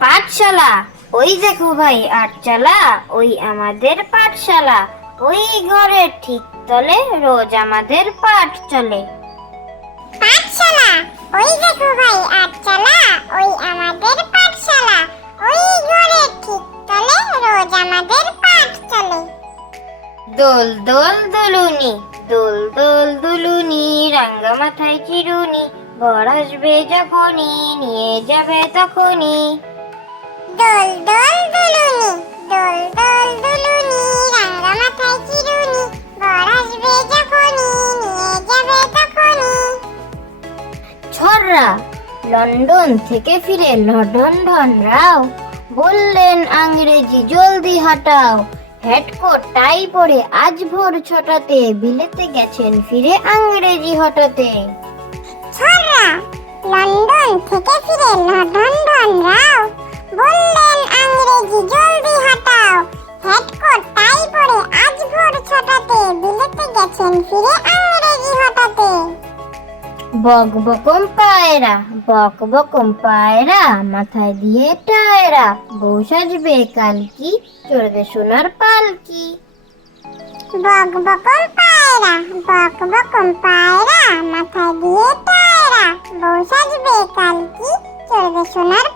পাঠশালা। ওই দেখো ভাই আটচালা ওই আমাদের পাঠশালা। ওই ঘরের ঠিক তলে রোজ আমাদের পাঠ চলে। পাঠশালা ওই দেখো ভাই আটচালা ওই আমাদের পাঠশালা। ওই ঘরের ঠিক তলে রোজ আমাদের পাঠ চলে। দোল দোল দুলুনি দোল দোল দুলুনি রাঙ্গা মাথায় চিরুনি। বর আসবে যখনই নিয়ে যাবে তখনই। দোল দোল দুলুনি দোল দোল দুলুনি রাঙ্গা মাথায় চিরুনি। বর আসবে যখনই নিয়ে যাবে তখনই। ছররা লন্ডন থেকে ফিরে লডন ঢন রাও বললেন আংরেজি জলদি হাটাও। হেডকোট টাই পরে আজ ভোর ছটাতে বিলেতে গেছেন ফিরে আংরেজি হঠাতে। ছড়রা লন্ডন থেকে ফিরে লন্ডন রাও বললেন আংরেজি জলদি হাটাও। হেডকোট টাই পরে আজ ভোর ছটাতে বিলেতে গেছেন ফিরে আংরেজি হঠাতে বক বকম পায়রা বক বকম পায়রা মাথায় দিয়ে টায়রা বউ সাজবে কালকি চড়বে সোনার পালকি। বক বকম পায়রা বক বকম পায়রা মাথায় দিয়ে বউ সাজবে কালকি চলবে সোনার